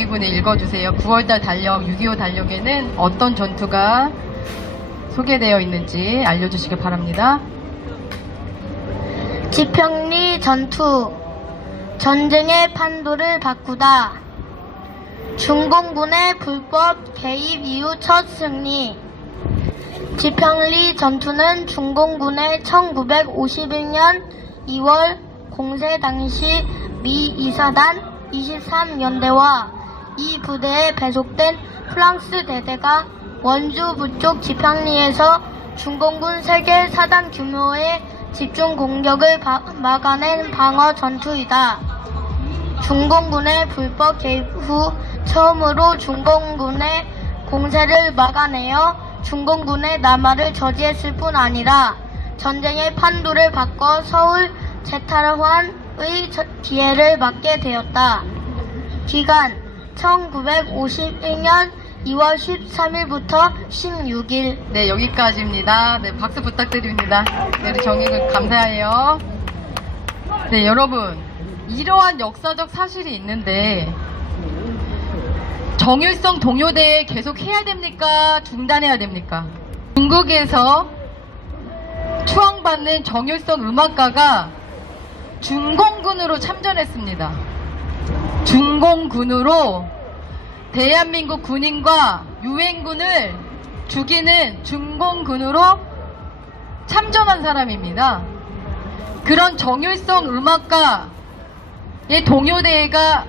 정의군이 읽어주세요. 9월달 달력, 6.25 달력에는 어떤 전투가 소개되어 있는지 알려주시기 바랍니다. 지평리 전투, 전쟁의 판도를 바꾸다. 중공군의 불법 개입 이후 첫 승리. 지평리 전투는 중공군의 1951년 2월 공세 당시 미 이사단 23연대와 이 부대에 배속된 프랑스 대대가 원주 북쪽 지평리에서 중공군 3개 사단 규모의 집중 공격을 막아낸 방어 전투이다. 중공군의 불법 개입 후 처음으로 중공군의 공세를 막아내어 중공군의 남하를 저지했을 뿐 아니라 전쟁의 판도를 바꿔 서울 재탈환의 기회를 맞게 되었다. 기간 1951년 2월 13일부터 16일. 네, 여기까지입니다. 네, 박수 부탁드립니다. 네, 우리 정의군 감사해요. 네, 여러분, 이러한 역사적 사실이 있는데 정일성 동요대회 계속 해야 됩니까? 중단해야 됩니까? 중국에서 추앙받는 정일성 음악가가 중공군으로 참전했습니다. 중공군으로 대한민국 군인과 유엔군을 죽이는 중공군으로 참전한 사람입니다. 그런 정일성 음악가의 동요대회가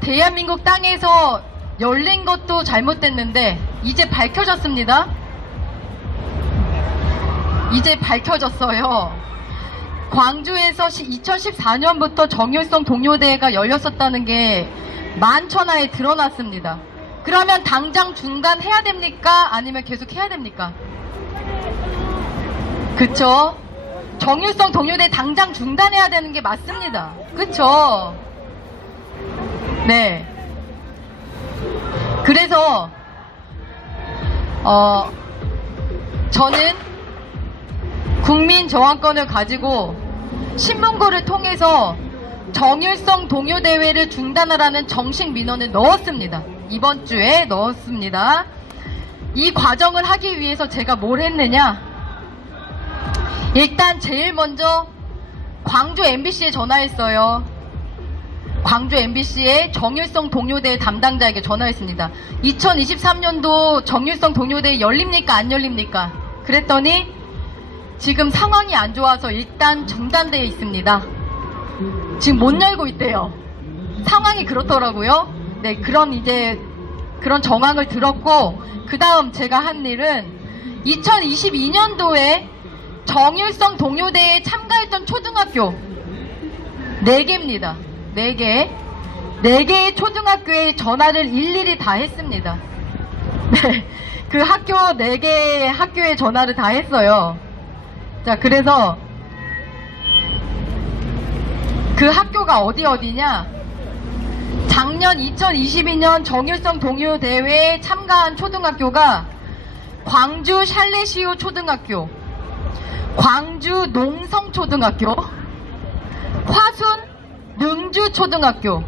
대한민국 땅에서 열린 것도 잘못됐는데 이제 밝혀졌습니다. 이제 밝혀졌어요. 광주에서 2014년부터 정일성 동요대회가 열렸었다는 게 만천하에 드러났습니다. 그러면 당장 중단해야 됩니까? 아니면 계속 해야 됩니까? 그쵸? 정일성 동요대회 당장 중단해야 되는 게 맞습니다. 그쵸? 네. 그래서 저는 국민 저항권을 가지고 신문고를 통해서 정일성 동요대회를 중단하라는 정식 민원을 넣었습니다. 이번 주에 넣었습니다. 이 과정을 하기 위해서 제가 뭘 했느냐? 일단 제일 먼저 광주 MBC에 전화했어요. 광주 MBC의 정일성 동요대회 담당자에게 전화했습니다. 2023년도 정일성 동요대회 열립니까? 안 열립니까? 그랬더니 지금 상황이 안 좋아서 일단 중단되어 있습니다. 지금 못 열고 있대요. 상황이 그렇더라고요. 네, 그런 정황을 들었고, 그 다음 제가 한 일은 2022년도에 정일성 동요대회에 참가했던 초등학교 4개입니다. 4개. 4개의 초등학교에 전화를 일일이 다 했습니다. 네, 그 학교 4개의 학교에 전화를 다 했어요. 자, 그래서 그 학교가 어디냐? 작년 2022년 정일성 동요대회에 참가한 초등학교가 광주 샬레시오 초등학교, 광주 농성초등학교, 화순 능주 초등학교,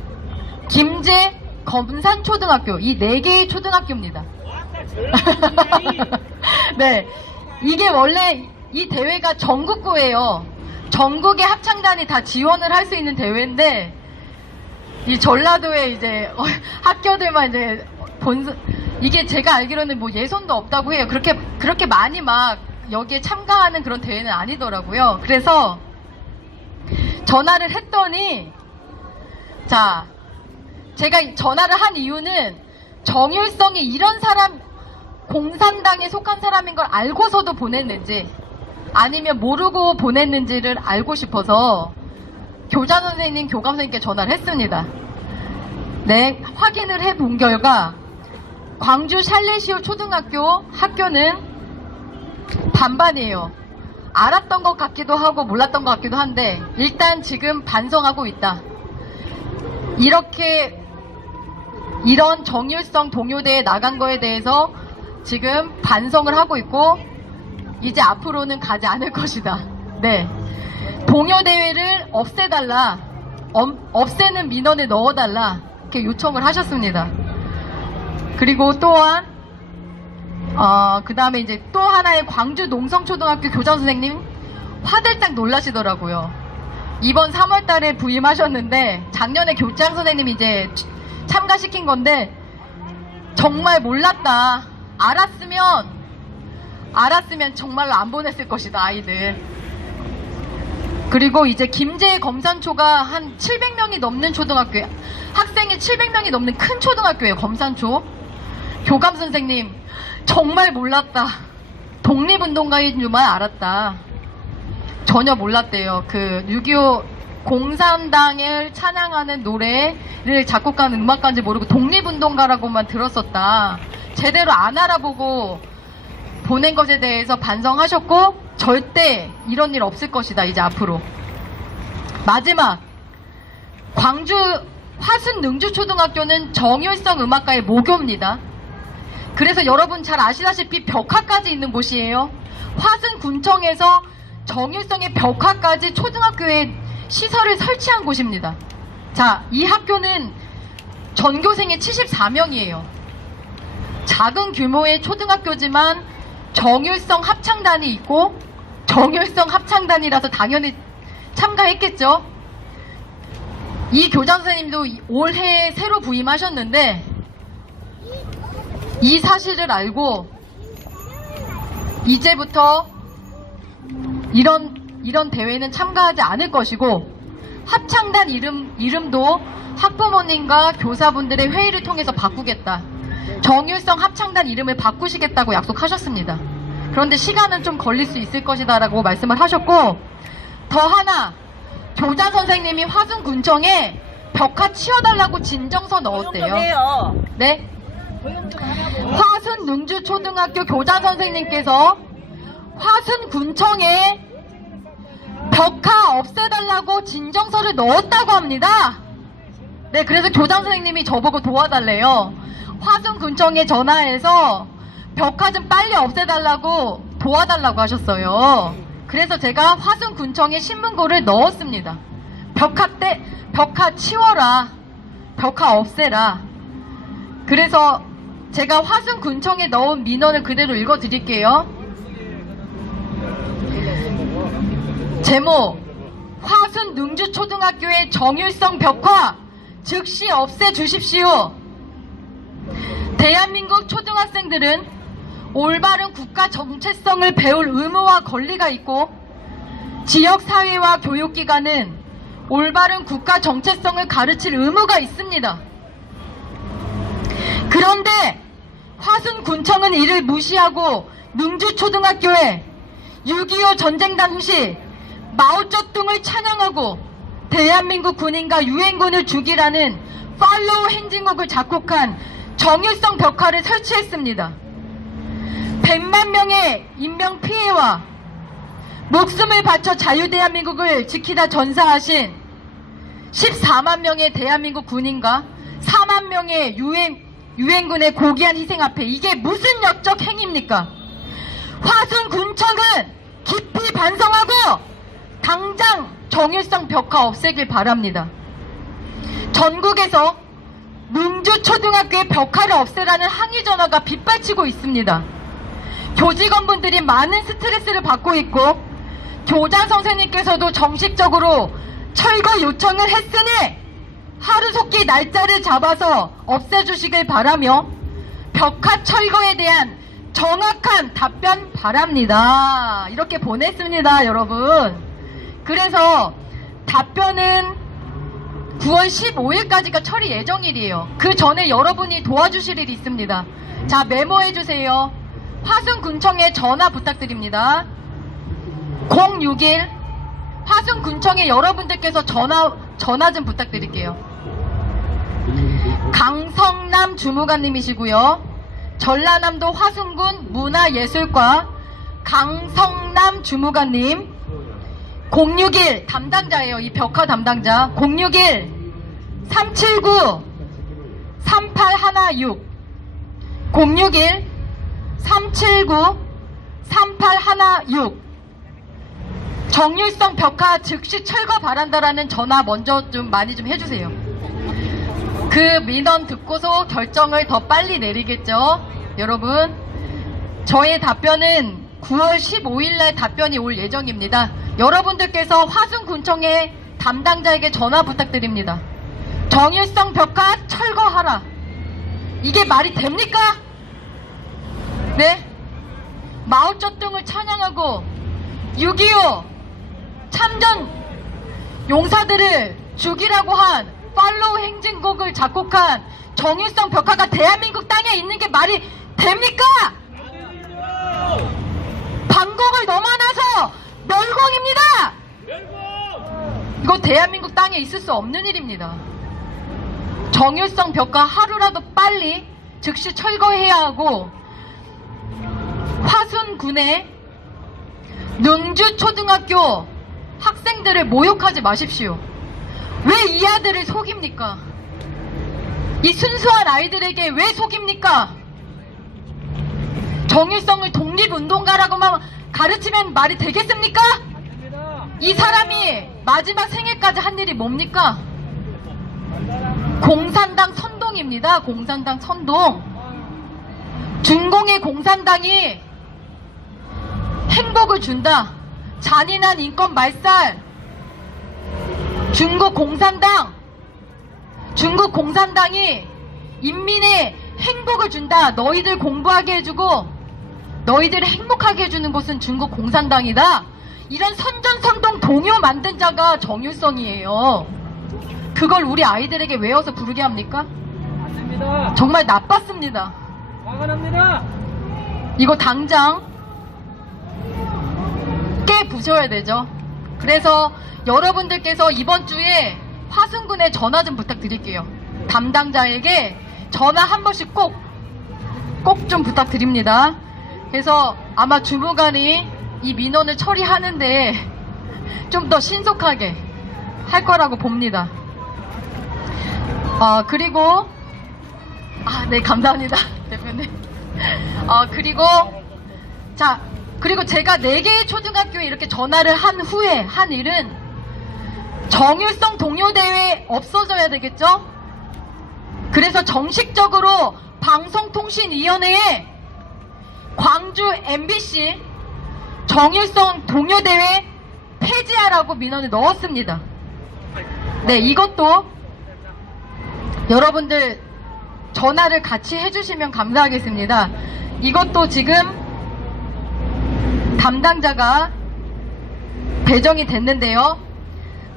김제 검산초등학교, 이 4개의 초등학교입니다. 네, 이게 원래 이 대회가 전국구예요. 전국의 합창단이 다 지원을 할 수 있는 대회인데, 이 전라도에 이제 학교들만 이제 이게 제가 알기로는 뭐 예선도 없다고 해요. 그렇게 많이 막 여기에 참가하는 그런 대회는 아니더라고요. 그래서 전화를 했더니, 자, 제가 전화를 한 이유는 정일성이 이런 사람, 공산당에 속한 사람인 걸 알고서도 보냈는지 아니면 모르고 보냈는지를 알고 싶어서 교장 선생님, 교감 선생님께 전화를 했습니다. 네, 확인을 해본 결과 광주 샬레시오 초등학교 학교는 반반이에요. 알았던 것 같기도 하고 몰랐던 것 같기도 한데 일단 지금 반성하고 있다. 이런 정일성 동요대회에 나간 거에 대해서 지금 반성을 하고 있고 이제 앞으로는 가지 않을 것이다. 네, 동요대회를 없애달라, 없애는 민원을 넣어달라, 이렇게 요청을 하셨습니다. 그리고 또한 그 다음에 이제 또 하나의 광주 농성초등학교 교장 선생님 화들짝 놀라시더라고요. 이번 3월 달에 부임하셨는데 작년에 교장 선생님이 이제 참가시킨 건데 정말 몰랐다. 알았으면 정말로 안 보냈을 것이다, 아이들. 그리고 이제 김제 검산초가 한 700명이 넘는 초등학교에 학생이 700명이 넘는 큰 초등학교예요. 검산초. 교감 선생님 정말 몰랐다. 독립운동가인 줄만 알았다. 전혀 몰랐대요. 그 6.25 공산당을 찬양하는 노래를 작곡한 음악가인지 모르고 독립운동가라고만 들었었다. 제대로 안 알아보고 보낸 것에 대해서 반성하셨고 절대 이런 일 없을 것이다. 이제 앞으로. 마지막 광주 화순 능주초등학교는 정율성 음악가의 모교입니다. 그래서 여러분 잘 아시다시피 벽화까지 있는 곳이에요. 화순 군청에서 정율성의 벽화까지 초등학교에 시설을 설치한 곳입니다. 자, 이 학교는 전교생이 74명이에요. 작은 규모의 초등학교지만 정율성 합창단이 있고 정율성 합창단이라서 당연히 참가했겠죠. 이 교장 선생님도 올해 새로 부임하셨는데 이 사실을 알고 이제부터 이런 대회는 참가하지 않을 것이고 합창단 이름도 학부모님과 교사분들의 회의를 통해서 바꾸겠다. 정율성 합창단 이름을 바꾸시겠다고 약속하셨습니다. 그런데 시간은 좀 걸릴 수 있을 것이다 라고 말씀을 하셨고 더 하나 교장 선생님이 화순군청에 벽화 치워달라고 진정서 넣었대요. 네? 화순능주초등학교 교장 선생님께서 화순군청에 벽화 없애달라고 진정서를 넣었다고 합니다. 네, 그래서 교장 선생님이 저보고 도와달래요. 화순군청에 전화해서 벽화 좀 빨리 없애달라고 도와달라고 하셨어요. 그래서 제가 화순군청에 신문고를 넣었습니다. 벽화 치워라. 벽화 없애라. 그래서 제가 화순군청에 넣은 민원을 그대로 읽어드릴게요. 제목 화순능주초등학교의 정율성 벽화 즉시 없애주십시오. 대한민국 초등학생들은 올바른 국가 정체성을 배울 의무와 권리가 있고 지역사회와 교육기관은 올바른 국가 정체성을 가르칠 의무가 있습니다. 그런데 화순군청은 이를 무시하고 능주초등학교에 6.25 전쟁 당시 마오쩌둥을 찬양하고 대한민국 군인과 유엔군을 죽이라는 팔로우 행진곡을 작곡한 정율성 벽화를 설치했습니다. 100만 명의 인명피해와 목숨을 바쳐 자유대한민국을 지키다 전사하신 14만 명의 대한민국 군인과 4만 명의 유엔군의 고귀한 희생 앞에 이게 무슨 역적 행위입니까? 화순군청은 깊이 반성하고 당장 정율성 벽화 없애길 바랍니다. 전국에서 능주초등학교의 벽화를 없애라는 항의 전화가 빗발치고 있습니다. 교직원분들이 많은 스트레스를 받고 있고 교장 선생님께서도 정식적으로 철거 요청을 했으니 하루속히 날짜를 잡아서 없애주시길 바라며 벽화 철거에 대한 정확한 답변 바랍니다. 이렇게 보냈습니다, 여러분. 그래서 답변은 9월 15일까지가 처리 예정일이에요. 그 전에 여러분이 도와주실 일이 있습니다. 자, 메모해주세요. 화순군청에 전화 부탁드립니다. 061 화순군청에 여러분들께서 전화 좀 부탁드릴게요. 강성남 주무관님이시고요. 전라남도 화순군 문화예술과 강성남 주무관님 061 담당자예요. 이 벽화 담당자 061 379 3816 061 379 3816 정율성 벽화 즉시 철거 바란다라는 전화 먼저 좀 많이 좀 해주세요. 그 민원 듣고서 결정을 더 빨리 내리겠죠. 여러분, 저의 답변은 9월 15일 날 답변이 올 예정입니다. 여러분들께서 화순군청의 담당자에게 전화 부탁드립니다. 정일성 벽화 철거하라. 이게 말이 됩니까? 네? 마오쩌둥을 찬양하고 6.25 참전 용사들을 죽이라고 한 팔로우 행진곡을 작곡한 정일성 벽화가 대한민국 땅에 있는 게 말이 됩니까? 방공을 넘어나서 멸공입니다. 이거 대한민국 땅에 있을 수 없는 일입니다. 정일성 벽화 하루라도 빨리 즉시 철거해야 하고, 화순군의 능주초등학교 학생들을 모욕하지 마십시오. 왜 이 아들을 속입니까? 이 순수한 아이들에게 왜 속입니까? 정일성을 독립운동가라고만 가르치면 말이 되겠습니까? 이 사람이 마지막 생애까지 한 일이 뭡니까? 공산당 선동입니다. 공산당 선동. 중공의 공산당이 행복을 준다. 잔인한 인권 말살. 중국 공산당이 인민의 행복을 준다. 너희들 공부하게 해주고 너희들을 행복하게 해주는 것은 중국 공산당이다. 이런 선전선동 동요 만든 자가 정일성이에요. 그걸 우리 아이들에게 외워서 부르게 합니까? 맞습니다. 정말 나빴습니다. 화가 납니다. 이거 당장 깨부셔야 되죠. 그래서 여러분들께서 이번 주에 화순군에 전화 좀 부탁드릴게요. 담당자에게 전화 한 번씩 꼭 좀 부탁드립니다. 그래서 아마 주무관이 이 민원을 처리하는데 좀 더 신속하게 할 거라고 봅니다. 그리고 네, 감사합니다, 대표님. 그리고 제가 4개의 초등학교에 이렇게 전화를 한 후에 한 일은 정일성 동요대회 없어져야 되겠죠? 그래서 정식적으로 방송통신위원회에 광주 MBC 정일성 동요대회 폐지하라고 민원을 넣었습니다. 네, 이것도 여러분들 전화를 같이 해주시면 감사하겠습니다. 이것도 지금 담당자가 배정이 됐는데요.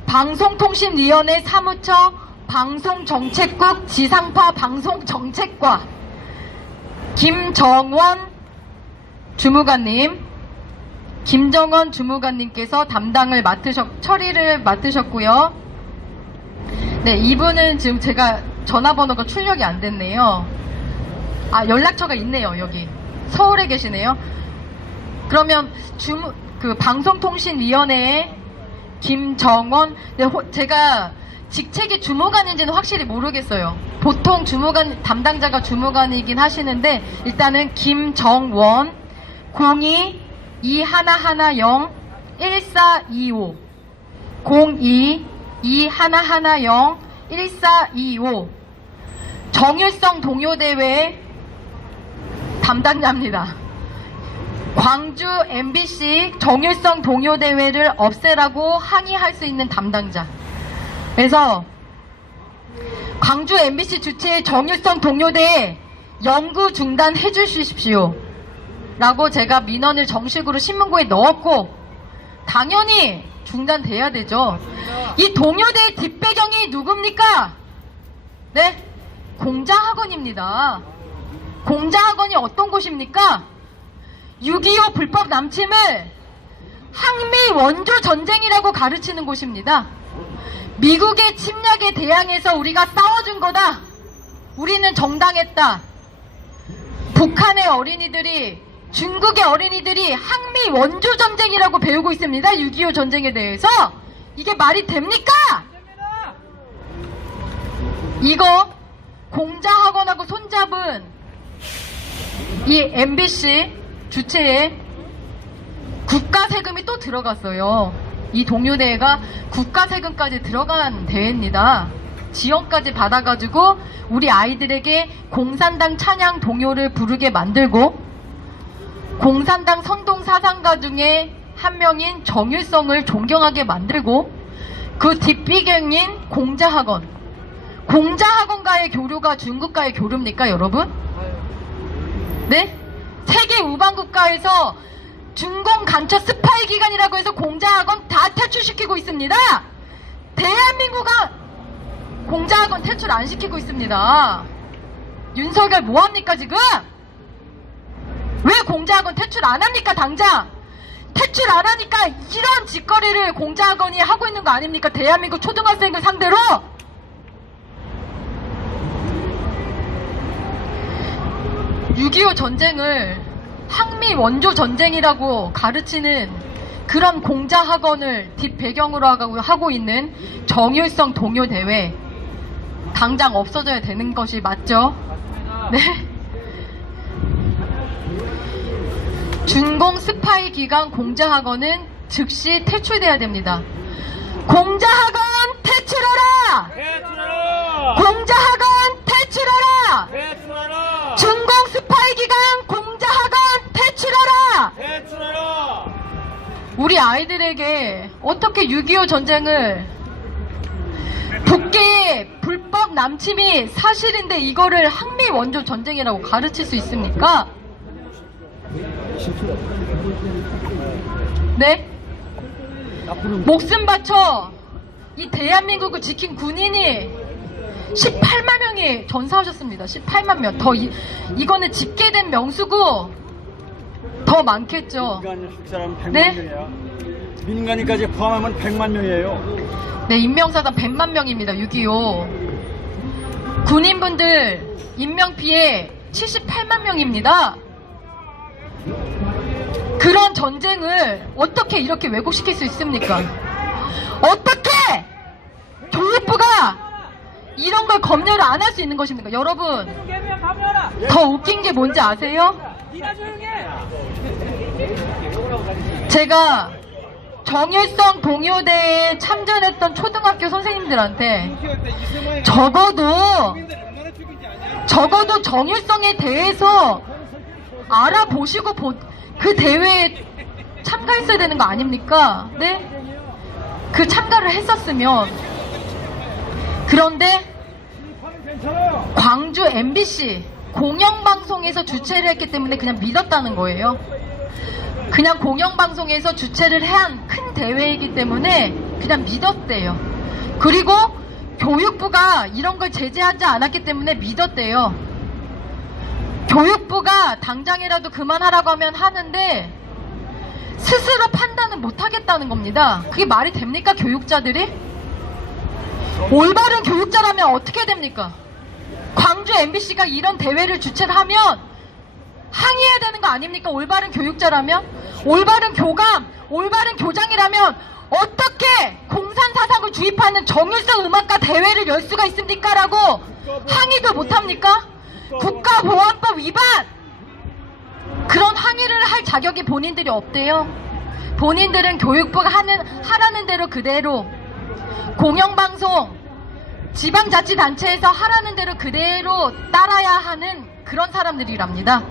방송통신위원회 사무처 방송정책국 지상파 방송정책과 김정원 주무관님께서 처리를 맡으셨고요. 네, 이분은 지금 제가 전화번호가 출력이 안 됐네요. 연락처가 있네요. 여기 서울에 계시네요. 그러면 방송통신위원회에 김정원, 네, 제가 직책이 주무관인지는 확실히 모르겠어요. 보통 담당자가 주무관이긴 하시는데, 일단은 김정원 02-2110-1425 02-2110-1425 정일성 동요대회 담당자입니다. 광주 MBC 정일성 동요대회를 없애라고 항의할 수 있는 담당자. 그래서 광주 MBC 주최의 정일성 동요대회 영구 중단해 주십시오 라고 제가 민원을 정식으로 신문고에 넣었고, 당연히 중단돼야 되죠. 이 동요대회 뒷배경이 누굽니까? 네? 공자학원입니다. 공자학원이 어떤 곳입니까? 6.25 불법 남침을 항미 원조 전쟁이라고 가르치는 곳입니다. 미국의 침략에 대항해서 우리가 싸워준 거다. 우리는 정당했다. 북한의 어린이들이, 중국의 어린이들이 항미 원조 전쟁이라고 배우고 있습니다. 6.25 전쟁에 대해서. 이게 말이 됩니까? 이거 공자학원하고 손잡은 이 MBC 주체에 국가 세금이 또 들어갔어요. 이 동요대회가 국가 세금까지 들어간 대회입니다. 지원까지 받아가지고 우리 아이들에게 공산당 찬양 동요를 부르게 만들고 공산당 선동 사상가 중에 한 명인 정일성을 존경하게 만들고 그 뒷배경인 공자학원. 공자학원과의 교류가 중국과의 교류입니까, 여러분? 네? 세계 우방국가에서 중공 간첩 스파이 기관이라고 해서 공자학원 다 퇴출시키고 있습니다. 대한민국은 공자학원 퇴출 안 시키고 있습니다. 윤석열 뭐합니까 지금? 왜 공자학원 퇴출 안 합니까 당장? 퇴출 안 하니까 이런 짓거리를 공자학원이 하고 있는 거 아닙니까? 대한민국 초등학생들 상대로? (6.25) 전쟁을 항미 원조 전쟁이라고 가르치는 그런 공자학원을 뒷배경으로 하고 있는 정일성 동요대회 당장 없어져야 되는 것이 맞죠? 네. 준공 스파이 기관 공자학원은 즉시 퇴출돼야 됩니다. 공자학원 퇴출하라! 퇴출하라! 공자학원 퇴출하라! 퇴출하라! 준공 스파이 기관 공자학원 퇴출하라! 퇴출하라! 우리 아이들에게 어떻게 6.25 전쟁을 북계의 불법 남침이 사실인데 이거를 항미 원조 전쟁이라고 가르칠 수 있습니까? 네? 목숨 바쳐 이 대한민국을 지킨 군인이 18만 명이 전사하셨습니다. 18만 명. 이거는 집계된 명수고 더 많겠죠. 민간 학사람 100만 네? 명이야. 민간인까지 포함하면 100만 명이에요. 네, 인명사상 100만 명입니다. 6.25 군인분들 인명피해 78만 명입니다. 그런 전쟁을 어떻게 이렇게 왜곡시킬 수 있습니까? 어떻게 교육부가 이런 걸 검열을 안 할 수 있는 것입니까? 여러분, 더 웃긴 게 뭔지 아세요? 제가 정일성 동요대회에 참전했던 초등학교 선생님들한테 적어도 정일성에 대해서 알아보시고 그 대회에 참가했어야 되는 거 아닙니까? 네? 그 참가를 했었으면. 그런데 광주 MBC 공영방송에서 주최를 했기 때문에 그냥 믿었다는 거예요. 그냥 공영방송에서 주최를 한 큰 대회이기 때문에 그냥 믿었대요. 그리고 교육부가 이런 걸 제재하지 않았기 때문에 믿었대요. 교육부가 당장이라도 그만하라고 하면 하는데 스스로 판단은 못하겠다는 겁니다. 그게 말이 됩니까, 교육자들이? 올바른 교육자라면 어떻게 됩니까? 광주 MBC가 이런 대회를 주최를 하면 항의해야 되는 거 아닙니까? 올바른 교육자라면? 올바른 교감, 올바른 교장이라면 어떻게 공산사상을 주입하는 정일성 음악가 대회를 열 수가 있습니까? 라고 항의도 못합니까? 국가보안법 위반! 그런 항의를 할 자격이 본인들이 없대요. 본인들은 교육부가 하라는 대로 그대로, 공영방송, 지방자치단체에서 하라는 대로 그대로 따라야 하는 그런 사람들이랍니다.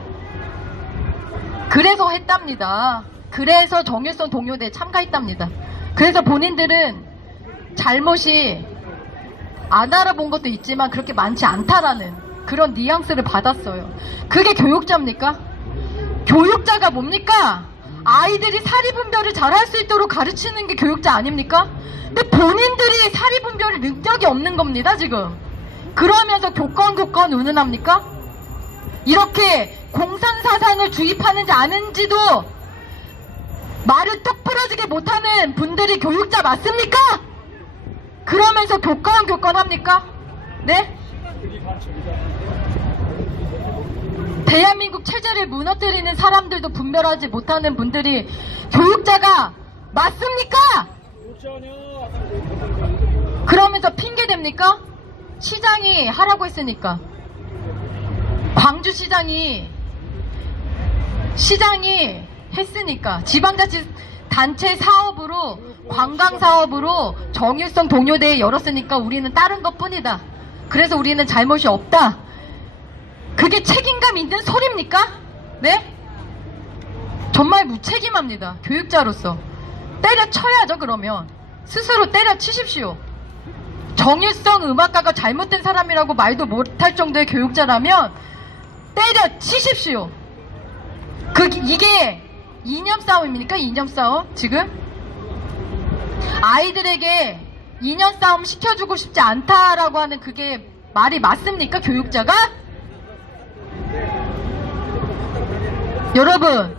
그래서 했답니다. 그래서 정일성 동요대에 참가했답니다. 그래서 본인들은 잘못이 안 알아본 것도 있지만 그렇게 많지 않다라는 그런 뉘앙스를 받았어요. 그게 교육자입니까? 교육자가 뭡니까? 아이들이 사리분별을 잘할 수 있도록 가르치는 게 교육자 아닙니까? 근데 본인들이 사리분별을 능력이 없는 겁니다, 지금. 그러면서 교권 운운합니까? 이렇게 공산사상을 주입하는지 아는지도 말을 뚝 부러지게 못하는 분들이 교육자 맞습니까? 그러면서 교권 합니까? 네? 대한민국 체제를 무너뜨리는 사람들도 분별하지 못하는 분들이 교육자가 맞습니까? 그러면서 핑계댑니까? 시장이 하라고 했으니까. 광주시장이 했으니까. 지방자치단체 사업으로 관광 사업으로 정일성 동요대회 열었으니까 우리는 다른 것 뿐이다. 그래서 우리는 잘못이 없다. 그게 책임감 있는 소리입니까? 네? 정말 무책임합니다. 교육자로서. 때려쳐야죠, 그러면. 스스로 때려치십시오. 정일성 음악가가 잘못된 사람이라고 말도 못할 정도의 교육자라면 때려치십시오. 이게 이념 싸움입니까? 이념 싸움? 지금? 아이들에게 이념 싸움 시켜주고 싶지 않다라고 하는 그게 말이 맞습니까? 교육자가? 여러분,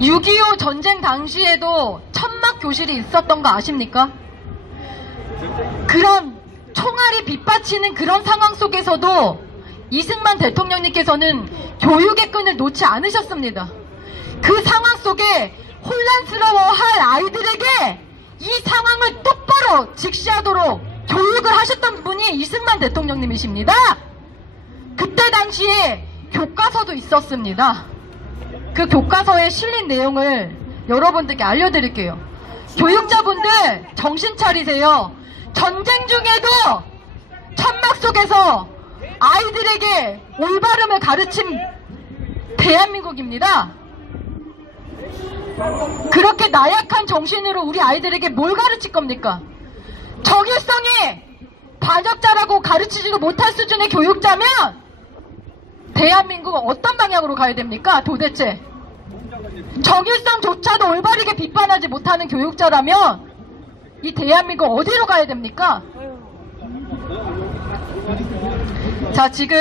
6.25 전쟁 당시에도 천막 교실이 있었던 거 아십니까? 그런 총알이 빗받치는 그런 상황 속에서도 이승만 대통령님께서는 교육의 끈을 놓지 않으셨습니다. 그 상황 속에 혼란스러워할 아이들에게 이 상황을 똑바로 직시하도록 교육을 하셨던 분이 이승만 대통령님이십니다. 그때 당시에 교과서도 있었습니다. 그 교과서에 실린 내용을 여러분들께 알려드릴게요. 교육자분들 정신 차리세요. 전쟁 중에도 천막 속에서 아이들에게 올바름을 가르친 대한민국입니다. 그렇게 나약한 정신으로 우리 아이들에게 뭘 가르칠 겁니까? 정일성이 반역자라고 가르치지도 못할 수준의 교육자면 대한민국은 어떤 방향으로 가야 됩니까? 도대체 정일성조차도 올바르게 비판하지 못하는 교육자라면 이 대한민국 어디로 가야 됩니까? 자, 지금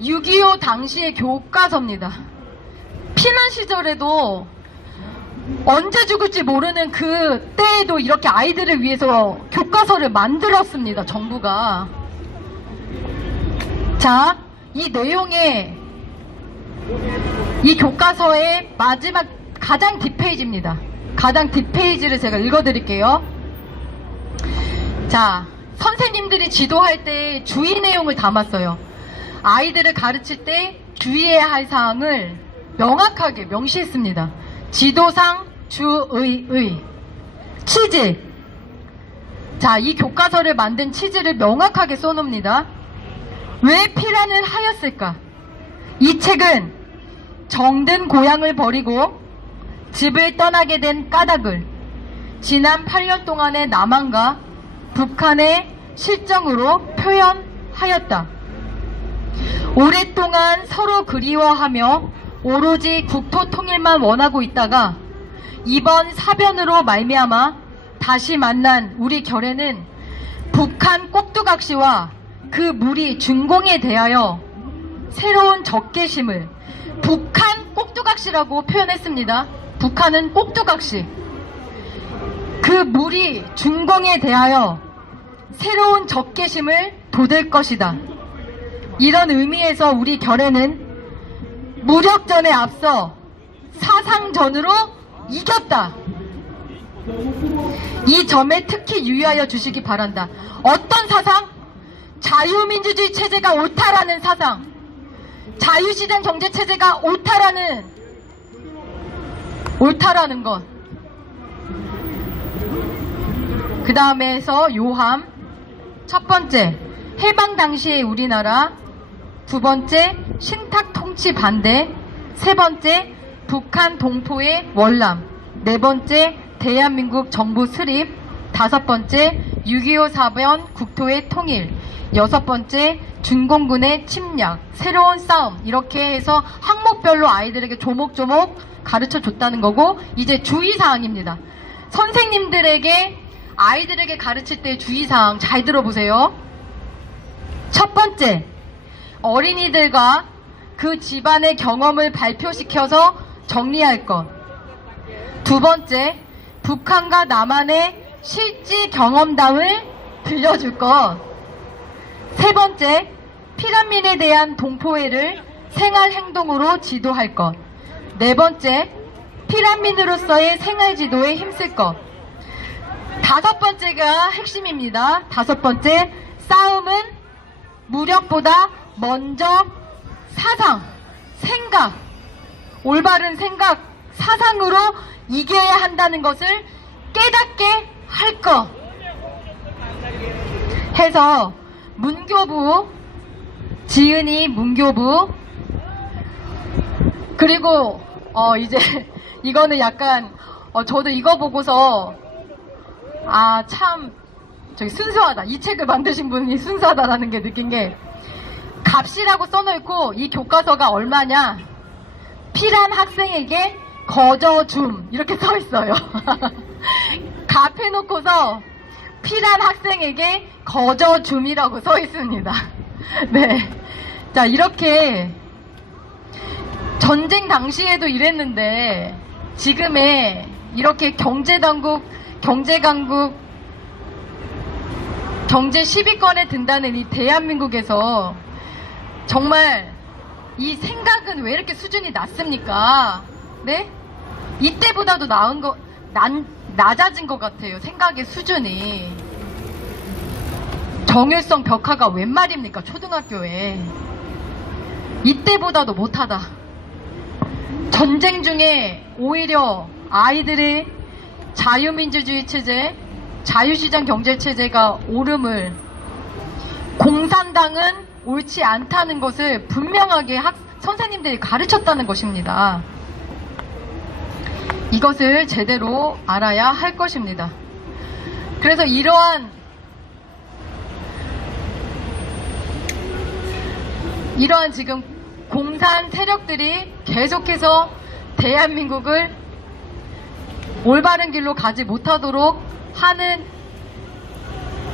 6.25 당시의 교과서입니다. 피난 시절에도 언제 죽을지 모르는 그 때에도 이렇게 아이들을 위해서 교과서를 만들었습니다. 정부가. 자, 이 내용에 이 교과서의 마지막 가장 뒷페이지입니다. 가장 뒷페이지를 제가 읽어드릴게요. 자, 선생님들이 지도할 때 주의 내용을 담았어요. 아이들을 가르칠 때 주의해야 할 사항을 명확하게 명시했습니다. 지도상 주의의 취지. 자, 이 교과서를 만든 취지를 명확하게 써놓습니다. 왜 피란을 하였을까? 이 책은 정든 고향을 버리고 집을 떠나게 된 까닭을 지난 8년 동안의 남한과 북한의 실정으로 표현하였다. 오랫동안 서로 그리워하며 오로지 국토 통일만 원하고 있다가 이번 사변으로 말미암아 다시 만난 우리 결에는 북한 꼭두각시와 그 무리 준공에 대하여 새로운 적개심을 북한 꼭두각시라고 표현했습니다. 북한은 꼭두각시. 그 무리 준공에 대하여 새로운 적개심을 돋을 것이다. 이런 의미에서 우리 결에는 무력전에 앞서 사상전으로 이겼다. 이 점에 특히 유의하여 주시기 바란다. 어떤 사상? 자유민주주의 체제가 옳다라는 사상, 자유시장 경제체제가 옳다라는 것. 그 다음에서 요함. 첫 번째, 해방 당시의 우리나라. 두 번째, 신탁 통치 반대. 세 번째, 북한 동포의 월남. 네 번째, 대한민국 정부 수립. 다섯 번째, 6.25 사변 국토의 통일. 여섯 번째, 준공군의 침략, 새로운 싸움. 이렇게 해서 항목별로 아이들에게 조목조목 가르쳐 줬다는 거고, 이제 주의사항입니다. 선생님들에게 아이들에게 가르칠 때 주의사항 잘 들어보세요. 첫 번째, 어린이들과 그 집안의 경험을 발표시켜서 정리할 것. 두 번째, 북한과 남한의 실지 경험담을 들려줄 것. 세 번째, 피란민에 대한 동포애를 생활 행동으로 지도할 것. 네 번째, 피란민으로서의 생활 지도에 힘쓸 것. 다섯 번째가 핵심입니다. 다섯 번째, 싸움은 무력보다 먼저 사상, 생각, 올바른 생각, 사상으로 이겨야 한다는 것을 깨닫게 할 것 해서 문교부, 지은이 문교부, 그리고 이제 이거는 약간 저도 이거 보고서 참 저기 순수하다, 이 책을 만드신 분이 순수하다라는 게 느낀 게, 값이라고 써놓고 이 교과서가 얼마냐, 필한 학생에게 거저줌 이렇게 써 있어요. 값 해놓고서 필한 학생에게 거저줌이라고 써 있습니다. 네, 자, 이렇게 전쟁 당시에도 이랬는데 지금의 이렇게 경제당국, 경제강국, 경제 10위권에 든다는 이 대한민국에서 정말 이 생각은 왜 이렇게 수준이 낮습니까? 네? 이때보다도 낮아진 것 같아요. 생각의 수준이. 정일성 벽화가 웬 말입니까? 초등학교에. 이때보다도 못하다. 전쟁 중에 오히려 아이들의 자유민주주의 체제, 자유시장 경제 체제가 오름을, 공산당은 옳지 않다는 것을 분명하게 선생님들이 가르쳤다는 것입니다. 이것을 제대로 알아야 할 것입니다. 그래서 이러한 지금 공산 세력들이 계속해서 대한민국을 올바른 길로 가지 못하도록 하는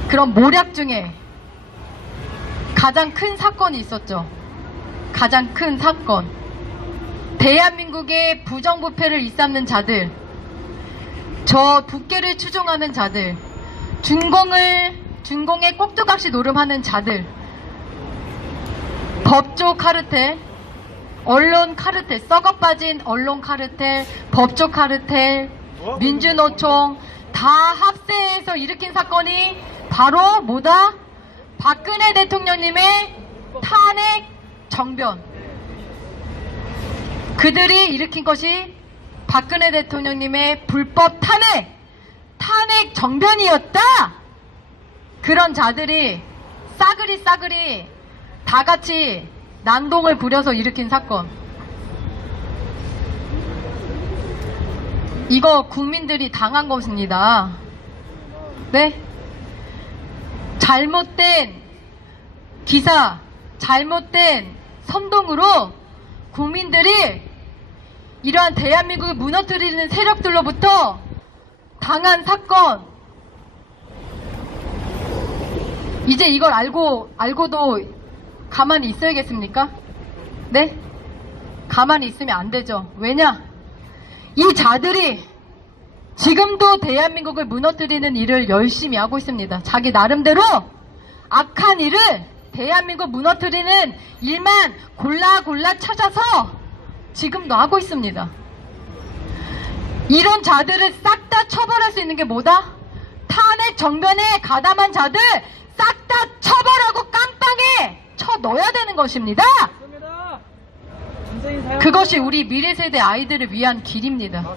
그런 모략 중에 가장 큰 사건이 있었죠. 가장 큰 사건. 대한민국의 부정부패를 일삼는 자들, 저 북계를 추종하는 자들, 준공의 꼭두각시 노름하는 자들, 법조 카르텔, 언론 카르텔, 썩어빠진 언론 카르텔, 법조 카르텔, 민주노총 다 합세해서 일으킨 사건이 바로 뭐다? 박근혜 대통령님의 탄핵 정변. 그들이 일으킨 것이 박근혜 대통령님의 불법 탄핵 정변이었다. 그런 자들이 싸그리 다 같이 난동을 부려서 일으킨 사건. 이거 국민들이 당한 것입니다. 네? 잘못된 기사, 잘못된 선동으로 국민들이 이러한 대한민국을 무너뜨리는 세력들로부터 당한 사건. 이제 이걸 알고도 가만히 있어야겠습니까? 네? 가만히 있으면 안 되죠. 왜냐? 이 자들이 지금도 대한민국을 무너뜨리는 일을 열심히 하고 있습니다. 자기 나름대로 악한 일을, 대한민국 무너뜨리는 일만 골라 찾아서 지금도 하고 있습니다. 이런 자들을 싹 다 처벌할 수 있는 게 뭐다? 탄핵 정변에 가담한 자들 싹 다 처벌하고 깜빵에 쳐 넣어야 되는 것입니다. 그것이 우리 미래 세대 아이들을 위한 길입니다.